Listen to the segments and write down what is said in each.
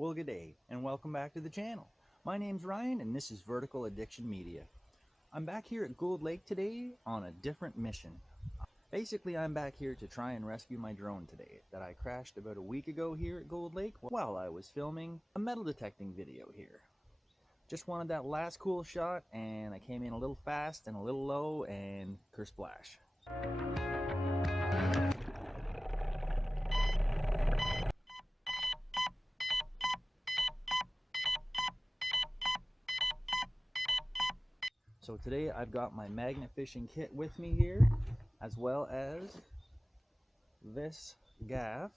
Well, good day, and welcome back to the channel. My name's Ryan, and this is Vertical Addiction Media. I'm back here at Gould Lake today on a different mission. Basically, I'm back here to try and rescue my drone today that I crashed about a week ago here at Gould Lake while I was filming a metal detecting video here. Just wanted that last cool shot, and I came in a little fast and a little low, and kersplash. So today I've got my magnet fishing kit with me here, as well as this gaff.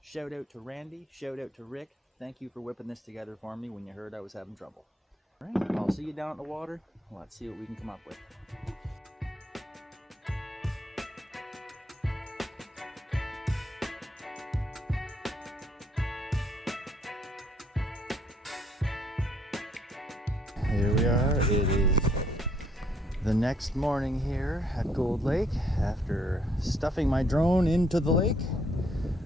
Shout out to Randy, shout out to Rick. Thank you for whipping this together for me when you heard I was having trouble. All right, I'll see you down at the water. Let's see what we can come up with. Here we are. It is the next morning here at Gould Lake. After stuffing my drone into the lake,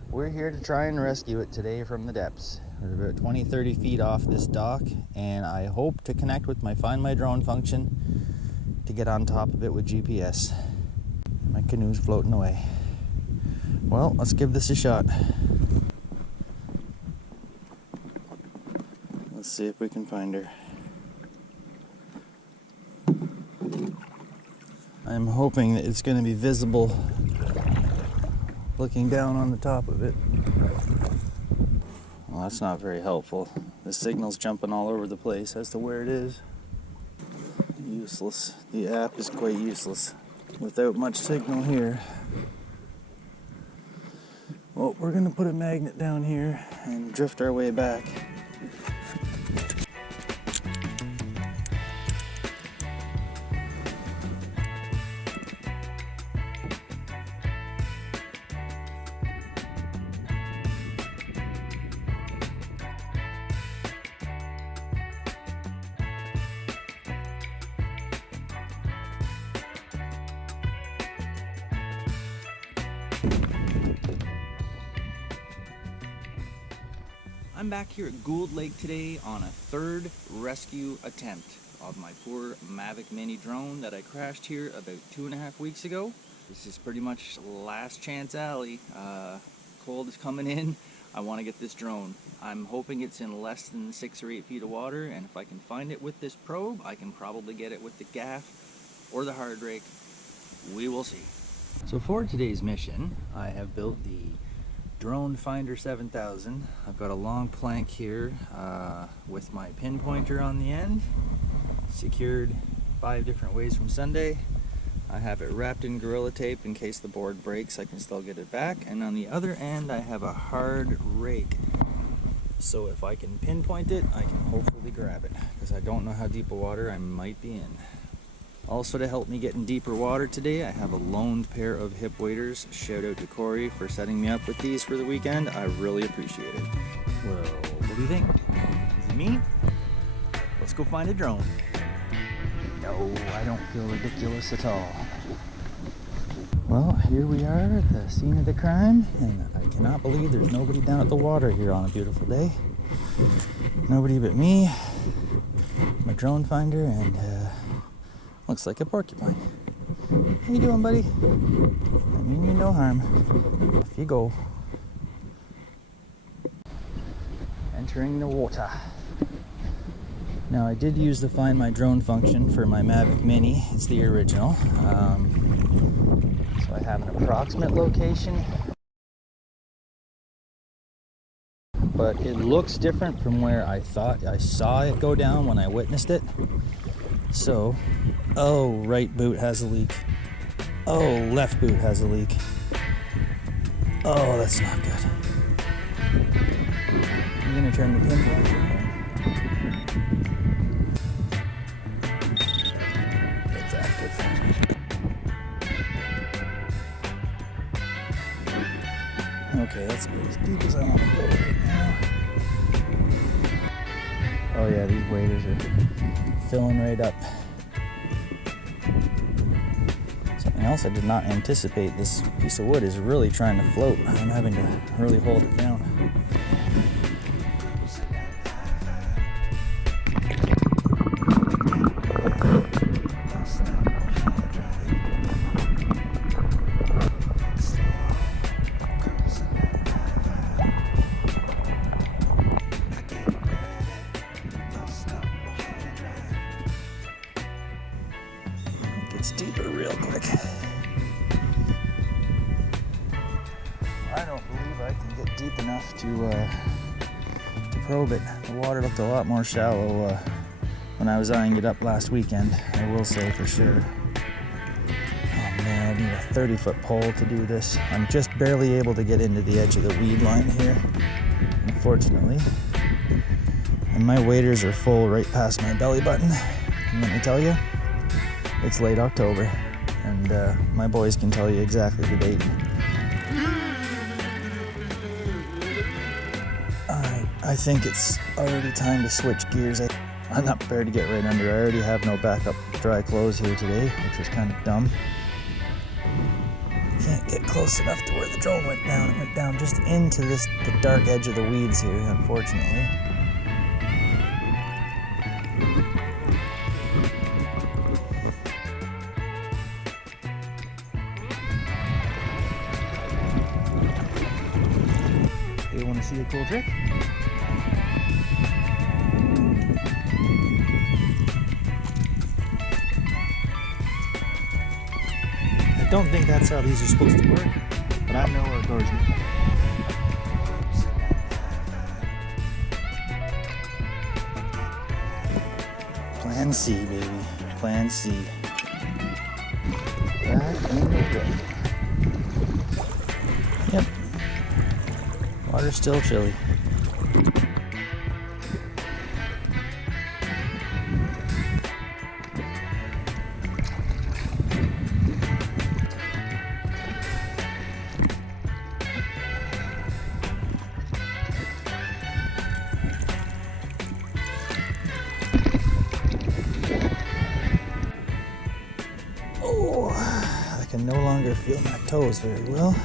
we're here to try and rescue it today from the depths. We're about 20-30 feet off this dock, and I hope to connect with my Find My Drone function to get on top of it with GPS. My canoe's floating away. Well, let's give this a shot. Let's see if we can find her. I'm hoping that it's going to be visible looking down on the top of it. Well, that's not very helpful. The signal's jumping all over the place as to where it is. Useless. The app is quite useless without much signal here. Well, we're going to put a magnet down here and drift our way back. I'm back here at Gould Lake today on a third rescue attempt of my poor Mavic Mini drone that I crashed here about 2.5 weeks ago. This is pretty much last chance alley. Cold is coming in. I want to get this drone. I'm hoping it's in less than 6 or 8 feet of water, and if I can find it with this probe, I can probably get it with the gaff or the hard rake. We will see. So for today's mission, I have built the Drone Finder 7000. I've got a long plank here with my pinpointer on the end, secured 5 different ways from Sunday. I have it wrapped in Gorilla Tape in case the board breaks, I can still get it back. And on the other end, I have a hard rake. So if I can pinpoint it, I can hopefully grab it, because I don't know how deep a water I might be in. Also, to help me get in deeper water today, I have a loaned pair of hip waders. Shout out to Corey for setting me up with these for the weekend. I really appreciate it. Well, what do you think? Is it me? Let's go find a drone. No, I don't feel ridiculous at all. Well, here we are at the scene of the crime, and I cannot believe there's nobody down at the water here on a beautiful day. Nobody but me, my drone finder, and looks like a porcupine. How you doing, buddy? I mean you no harm. Off you go. Entering the water. Now, I did use the Find My Drone function for my Mavic Mini. It's the original. So I have an approximate location, but it looks different from where I thought I saw it go down when I witnessed it. So, oh, right boot has a leak. Oh, left boot has a leak. Oh, that's not good. I'm gonna turn the pinpoint. It's active. Okay, let's go as deep as I want to go right now. Oh yeah, these waders are filling right up. Something else I did not anticipate, this piece of wood is really trying to float. I'm having to really hold it down. Sit down. this deeper real quick. I don't believe I can get deep enough to probe it. The water looked a lot more shallow when I was eyeing it up last weekend, I will say for sure. Oh man, I need a 30-foot pole to do this. I'm just barely able to get into the edge of the weed line here, unfortunately. And my waders are full right past my belly button. And let me tell you, it's late October, and my boys can tell you exactly the date. Alright, I think it's already time to switch gears. I'm not prepared to get right under. I already have no backup dry clothes here today, which was kind of dumb. Can't get close enough to where the drone went down. It went down just into the dark edge of the weeds here, unfortunately. You want to see a cool trick? I don't think that's how these are supposed to work, but I'm no outdoorsman. Plan C, baby. Plan C. Back in the day. Yep. Water's still chilly. I can no longer feel my toes very well,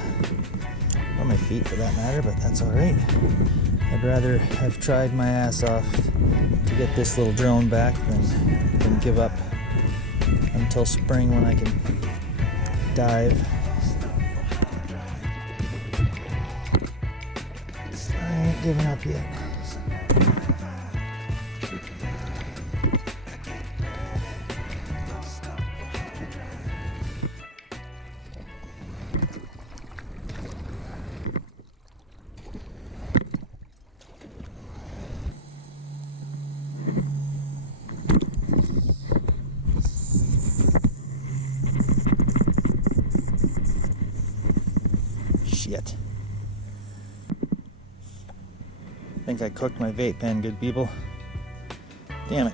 or my feet for that matter, but that's alright. I'd rather have tried my ass off to get this little drone back than give up until spring when I can dive. I ain't giving up yet. Shit. I think I cooked my vape pen, good people. Damn it.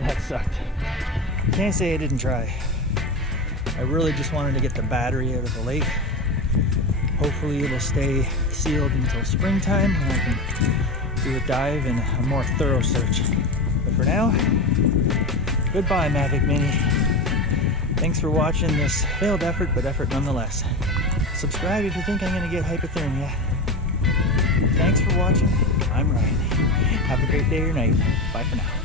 That sucked. Can't say I didn't try. I really just wanted to get the battery out of the lake. Hopefully it'll stay sealed until springtime and I can do a dive and a more thorough search. But for now, goodbye Mavic Mini. Thanks for watching this failed effort, but effort nonetheless. Subscribe if you think I'm going to get hypothermia. Thanks for watching. I'm Ryan. Have a great day or night. Bye for now.